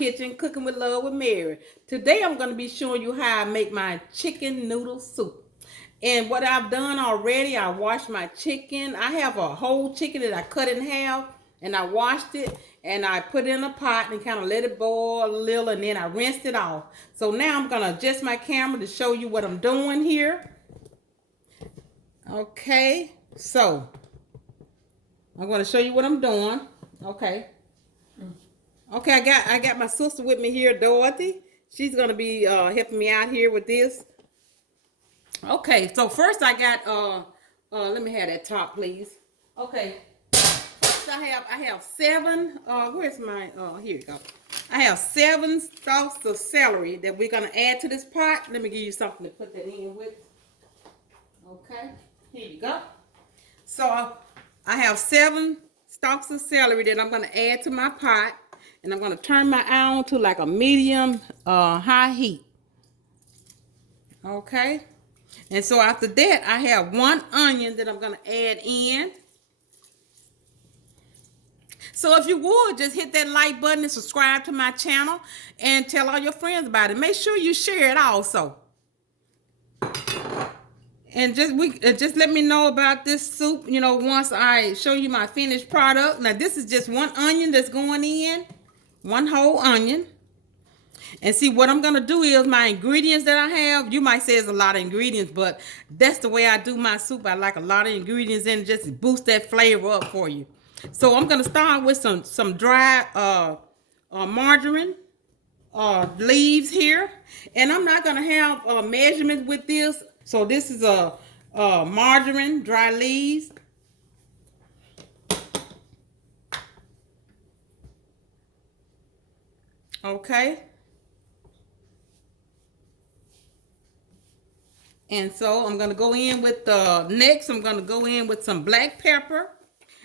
kitchen, cooking with love with Mary. Today I'm going to be showing you how I make my chicken noodle soup. And what I've done already, I washed my chicken. I have a whole chicken that I cut in half and I washed it and I put it in a pot and kind of let it boil a little and then I rinsed it off. So now I'm going to adjust my camera to show you what I'm doing here. Okay, so I'm going to show you what I'm doing. Okay. Okay, I got my sister with me here, Dorothy. She's gonna be helping me out here with this. Okay, so first I got let me have that top, please. Okay, first I have seven. Where's my here you go. I have 7 stalks of celery that we're gonna add to this pot. Let me give you something to put that in with. Okay, here you go. So I have 7 stalks of celery that I'm gonna add to my pot. And I'm going to turn my iron to like a medium high heat. Okay. And so after that, I have 1 onion that I'm going to add in. So if you would, just hit that like button and subscribe to my channel. And tell all your friends about it. Make sure you share it also. And just let me know about this soup, you know, once I show you my finished product. Now this is just 1 onion that's going in. 1 whole onion. And see what I'm gonna do is my ingredients that I have, you might say it's a lot of ingredients, but that's the way I do my soup. I like a lot of ingredients in it just to boost that flavor up for you. So I'm gonna start with some dry marjoram leaves here, and I'm not gonna have measurements with this. So this is a marjoram dry leaves. Okay. And so I'm going to go in with next I'm going to go in with some black pepper.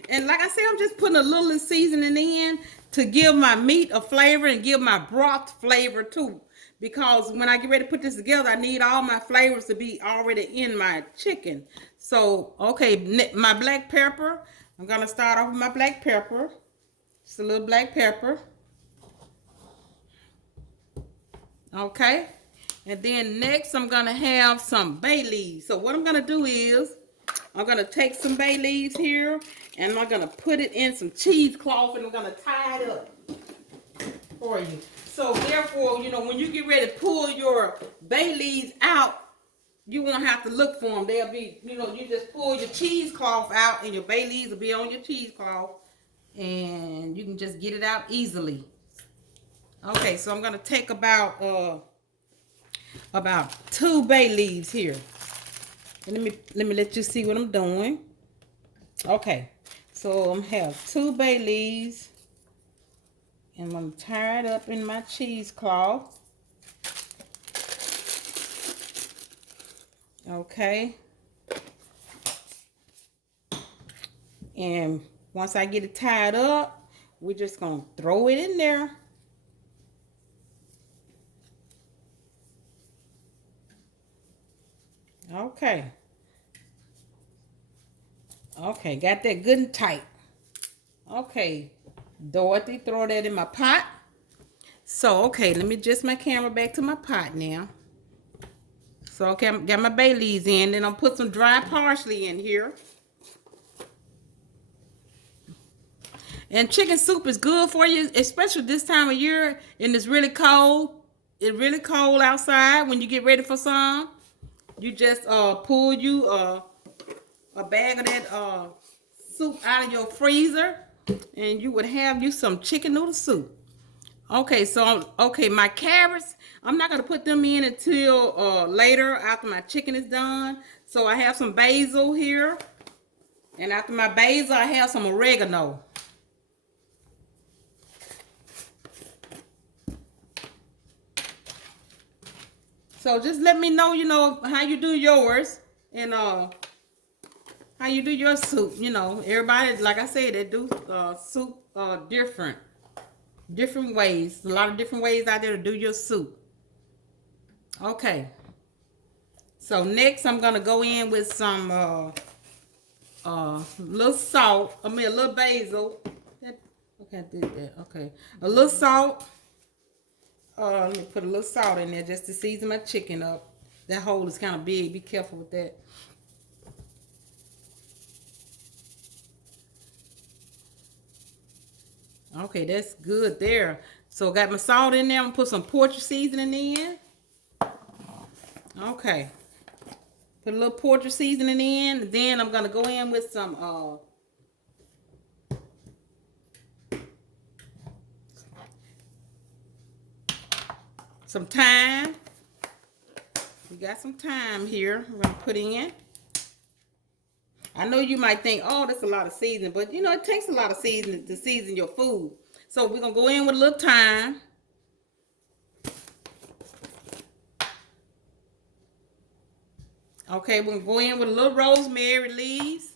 And like I said, I'm just putting a little seasoning in to give my meat a flavor and give my broth flavor too. Because when I get ready to put this together, I need all my flavors to be already in my chicken. So, okay, my black pepper. I'm going to start off with my black pepper. Just a little black pepper. Okay, and then next I'm gonna have some bay leaves. So what I'm gonna do is I'm gonna take some bay leaves here and I'm gonna put it in some cheesecloth and I'm gonna tie it up for you. So therefore, you know, when you get ready to pull your bay leaves out, you won't have to look for them. They'll be, you know, you just pull your cheesecloth out and your bay leaves will be on your cheesecloth and you can just get it out easily. Okay, so I'm gonna take about 2 bay leaves here. And let me let you see what I'm doing. Okay, so I'm gonna have 2 bay leaves, and I'm gonna tie it up in my cheesecloth. Okay, and once I get it tied up, we're just gonna throw it in there. Okay. Okay, got that good and tight. Okay, Dorothy, throw that in my pot. So, okay, let me adjust my camera back to my pot now. So, okay, I got my bay leaves in. Then I'll put some dry parsley in here. And chicken soup is good for you, especially this time of year. And it's really cold. It's really cold outside when you get ready for some. You just pull you a bag of that soup out of your freezer, and you would have you some chicken noodle soup. Okay, so okay, my carrots, I'm not gonna put them in until later after my chicken is done. So I have some basil here, and after my basil, I have some oregano. So just let me know, you know, how you do yours and how you do your soup. You know, everybody, like I said, they do soup different ways. A lot of different ways out there to do your soup. Okay. So next I'm gonna go in with some little salt. I mean a little basil. Okay, I did that. Okay, a little salt. Let me put a little salt in there just to season my chicken up. That hole is kind of big. Be careful with that. Okay, that's good there. So got my salt in there. I'm gonna put some poultry seasoning in. Okay. Put a little poultry seasoning in. Then I'm gonna go in with some thyme. We got some thyme here. We're gonna put in. I know you might think, oh, that's a lot of seasoning, but you know it takes a lot of seasoning to season your food. So we're gonna go in with a little thyme. Okay, we're gonna go in with a little rosemary leaves.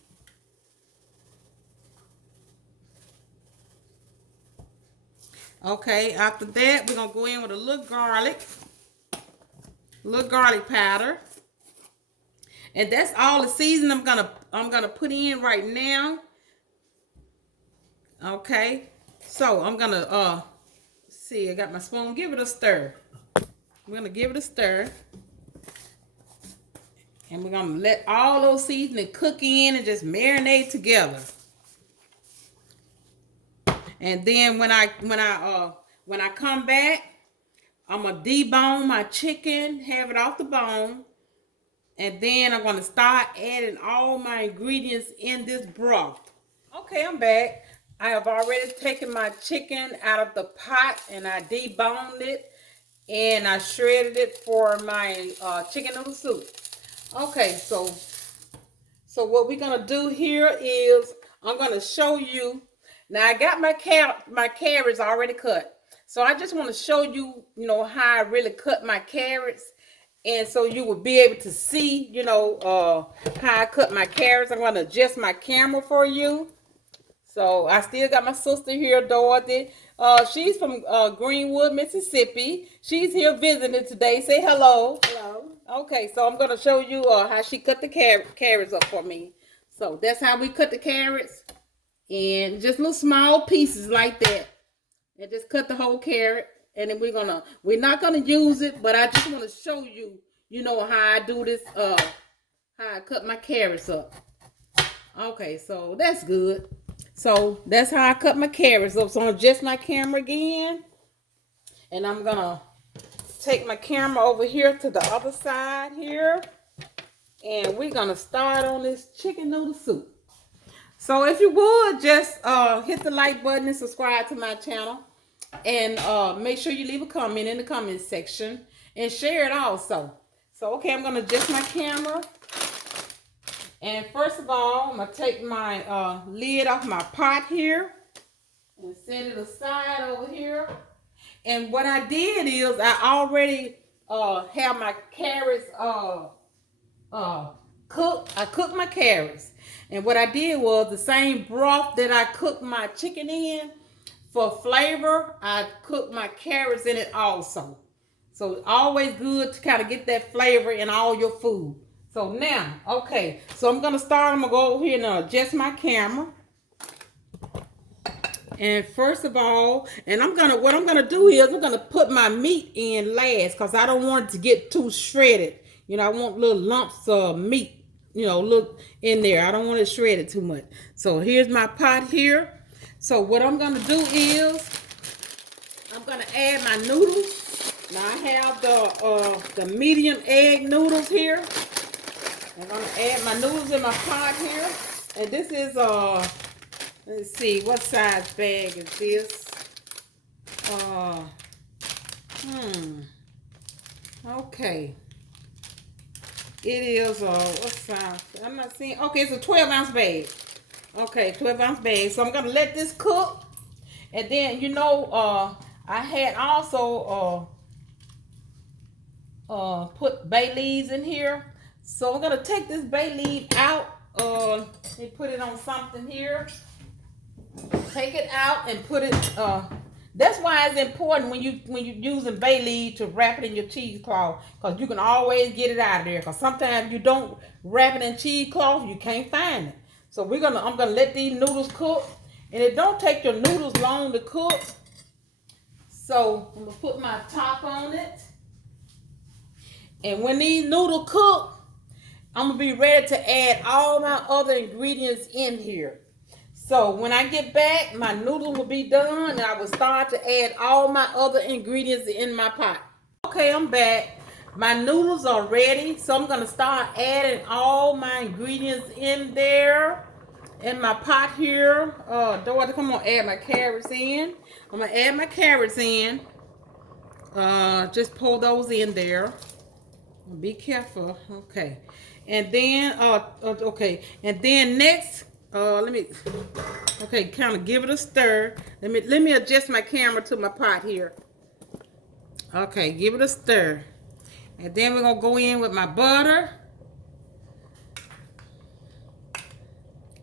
Okay, after that, we're gonna go in with a little garlic powder. And that's all the seasoning I'm gonna put in right now. Okay, so I'm gonna see, I got my spoon. Give it a stir. I'm gonna give it a stir. And we're gonna let all those seasoning cook in and just marinate together. And then when I come back, I'm gonna debone my chicken, have it off the bone, and then I'm gonna start adding all my ingredients in this broth. Okay, I'm back. I have already taken my chicken out of the pot and I deboned it and I shredded it for my chicken noodle soup. Okay, so what we're gonna do here is I'm gonna show you. Now I got my carrots already cut, so I just want to show you, how I really cut my carrots, and so you will be able to see, how I cut my carrots. I'm gonna adjust my camera for you. So I still got my sister here, Dorothy. She's from Greenwood, Mississippi. She's here visiting today. Say hello. Hello. Okay, so I'm going to show you how she cut the carrots up for me. So that's how we cut the carrots. And just little small pieces like that. And just cut the whole carrot. And then we're not going to use it, but I just want to show you, how I do this, how I cut my carrots up. Okay, so that's good. So that's how I cut my carrots up. So I'm adjust my camera again. And I'm going to take my camera over here to the other side here. And we're going to start on this chicken noodle soup. So if you would, just hit the like button and subscribe to my channel. And make sure you leave a comment in the comment section. And share it also. So, okay, I'm going to adjust my camera. And first of all, I'm going to take my lid off my pot here. And set it aside over here. And what I did is I already have my carrots cooked. I cooked my carrots. And what I did was the same broth that I cooked my chicken in, for flavor, I cooked my carrots in it also. So it's always good to kind of get that flavor in all your food. So now, okay, so I'm going to start. I'm going to go over here and adjust my camera. And first of all, what I'm gonna do is I'm gonna put my meat in last because I don't want it to get too shredded. I want little lumps of meat, look in there. I don't want it shredded too much. So here's my pot here. So what I'm gonna do is I'm gonna add my noodles. Now I have the medium egg noodles here. I'm gonna add my noodles in my pot here, and this is let's see, what size bag is this? Okay. It is, what size? I'm not seeing. Okay, it's a 12-ounce bag. Okay, 12-ounce bag. So I'm going to let this cook. And then, I had also put bay leaves in here. So I'm going to take this bay leaf out and put it on something here. Take it out and put it, that's why it's important when you're using bay leaf to wrap it in your cheesecloth, because you can always get it out of there, because sometimes you don't wrap it in cheesecloth, you can't find it. So I'm gonna let these noodles cook, and it don't take your noodles long to cook. So I'm gonna put my top on it. And when these noodles cook, I'm gonna be ready to add all my other ingredients in here. So when I get back, my noodles will be done and I will start to add all my other ingredients in my pot. Okay, I'm back. My noodles are ready, so I'm gonna start adding all my ingredients in there in my pot here. Dorothy, come on, add my carrots in. I'm gonna add my carrots in. Just pour those in there. Be careful. Okay. And then okay. And then next, let me kind of give it a stir. Let me adjust my camera to my pot here. Okay, give it a stir. And then we're gonna go in with my butter.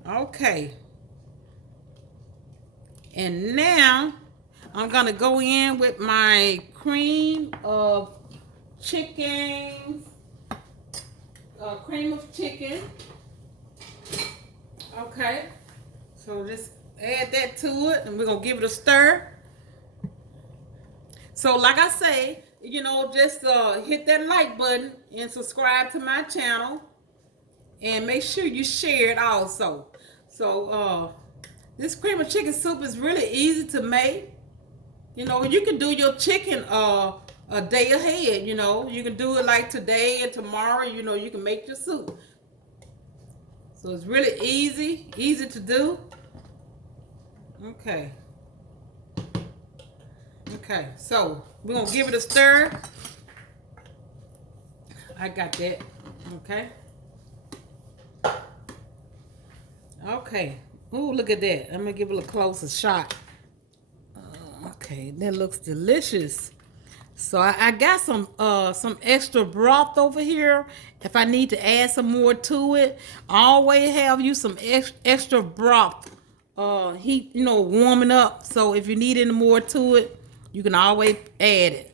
Okay. And now I'm gonna go in with my cream of chicken. Cream of chicken. Okay. So just add that to it and we're gonna give it a stir. So like I say, you know, just hit that like button and subscribe to my channel. And make sure you share it also. So this cream of chicken soup is really easy to make. You know, you can do your chicken a day ahead, you know. You can do it like today and tomorrow, you know, you can make your soup. So it's really easy to do. Okay. Okay, so we're gonna give it a stir. I got that. Okay. Okay. Ooh, look at that. I'm gonna give it a closer shot. Okay, that looks delicious. So I got some extra broth over here. If I need to add some more to it, I always have you some extra broth. Heat, you know, warming up. So if you need any more to it, you can always add it.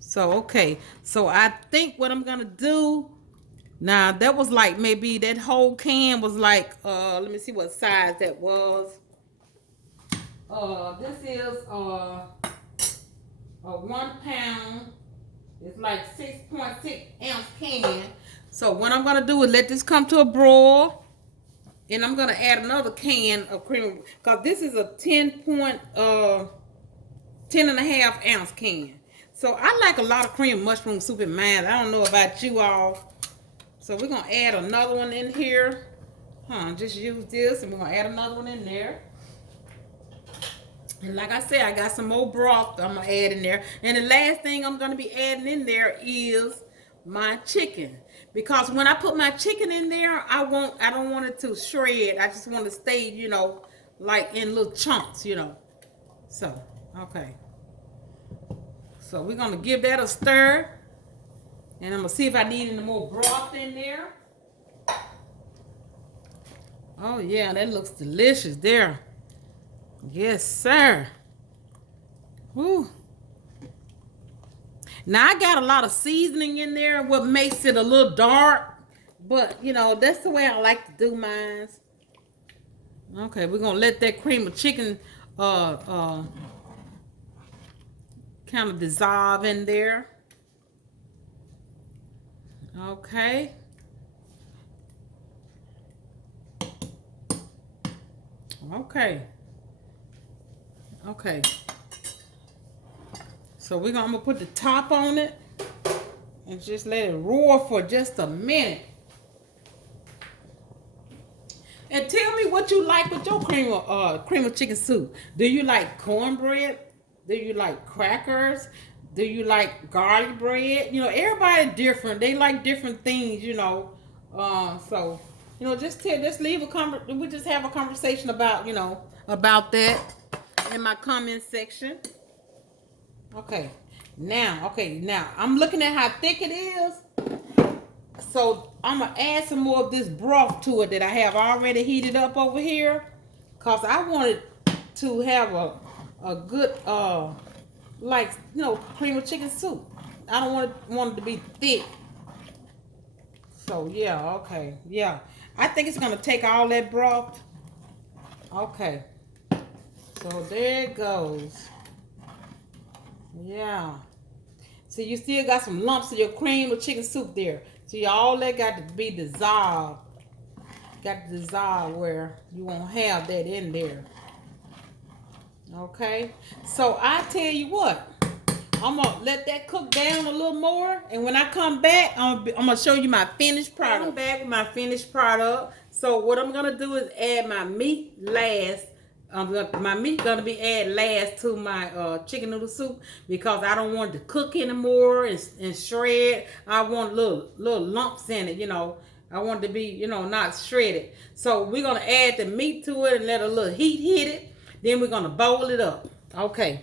So okay, so I think what I'm gonna do now, that was like maybe that whole can was like let me see what size that was. This is a 1 pound. It's like 6.6 ounce can. So what I'm gonna do is let this come to a boil, and I'm gonna add another can of cream because this is a 10.5 ounce can. So I like a lot of cream mushroom soup in mine. I don't know about you all. So we're gonna add another one in here. Just use this and we're gonna add another one in there. And like I said, I got some more broth I'm gonna add in there. And the last thing I'm gonna be adding in there is my chicken. Because when I put my chicken in there, I don't want it to shred. I just want to stay, you know, like in little chunks, you know. So, okay. So we're gonna give that a stir. And I'm gonna see if I need any more broth in there. Oh yeah, that looks delicious there. Yes, sir. Woo. Now I got a lot of seasoning in there, what makes it a little dark. But you know, that's the way I like to do mine. Okay, we're gonna let that cream of chicken kind of dissolve in there. Okay. Okay. Okay. So I'm gonna put the top on it and just let it roar for just a minute. And tell me what you like with your cream of chicken soup. Do you like cornbread? Do you like crackers? Do you like garlic bread? You know, everybody different. They like different things, you know. So, you know, just leave we just have a conversation about, you know, about that in my comment section. Okay. Now I'm looking at how thick it is. So I'm gonna add some more of this broth to it that I have already heated up over here. Cause I wanted to have a good like, you know, cream of chicken soup. I don't want it to be thick. So yeah, okay. Yeah. I think it's gonna take all that broth. Okay. So there it goes. Yeah. See, you still got some lumps of your cream or chicken soup there. See, all that got to be dissolved. Got to dissolve where you won't have that in there. Okay. So I tell you what. I'm gonna let that cook down a little more, and when I come back, I'm gonna show you my finished product. I'm back with my finished product. So what I'm gonna do is add my meat last. My meat gonna be added last to my chicken noodle soup because I don't want it to cook anymore and shred. I want little lumps in it, you know. I want it to be, you know, not shredded. So we're gonna add the meat to it and let a little heat hit it. Then we're gonna boil it up. Okay.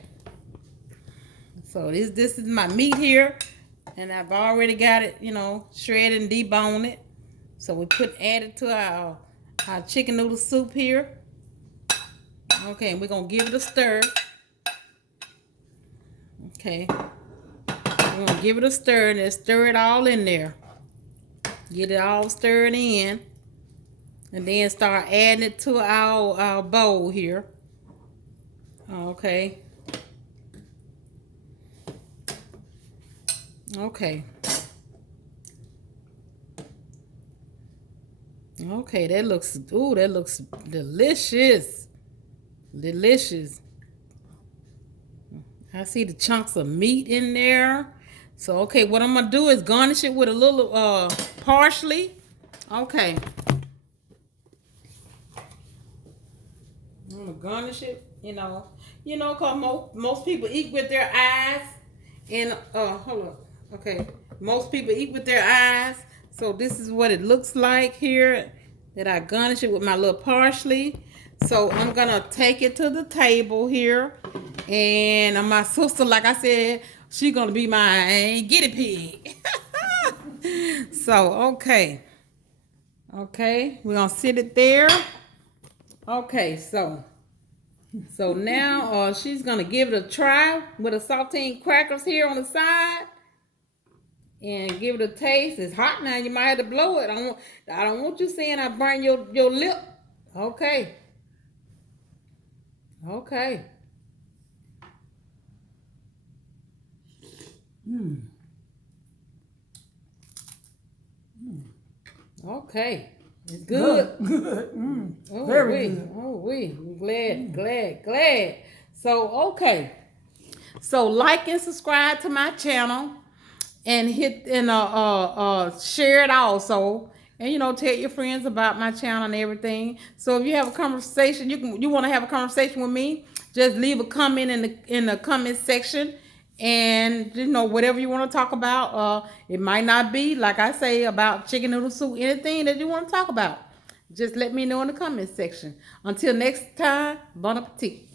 So this is my meat here, and I've already got it, you know, shredded and deboned it. So we add it to our chicken noodle soup here. Okay, and we're gonna give it a stir. Okay, we're gonna give it a stir and then stir it all in there. Get it all stirred in, and then start adding it to our bowl here. Okay. Okay. Okay, that looks delicious. Delicious. I see the chunks of meat in there. So, okay, what I'm going to do is garnish it with a little parsley. Okay. I'm going to garnish it, you know, cause most people eat with their eyes. And, hold up. Okay, most people eat with their eyes, so this is what it looks like here, that I garnish it with my little parsley. So I'm gonna take it to the table here, and my sister, like I said, she's gonna be my guinea pig. So okay, we're gonna sit it there. Okay, so now she's gonna give it a try with the saltine crackers here on the side. And give it a taste. It's hot now. You might have to blow it. I don't want you saying I burn your lip. Okay. Okay. Okay. It's good. Good. Oh, Very good. Oh, glad. So, okay. So, like and subscribe to my channel. And hit and share it also, and you know, tell your friends about my channel and everything. So if you have a conversation, you want to have a conversation with me, just leave a comment in the comment section, and you know, whatever you want to talk about. It might not be, like I say, about chicken noodle soup. Anything that you want to talk about, just let me know in the comment section. Until next time, bon appetit.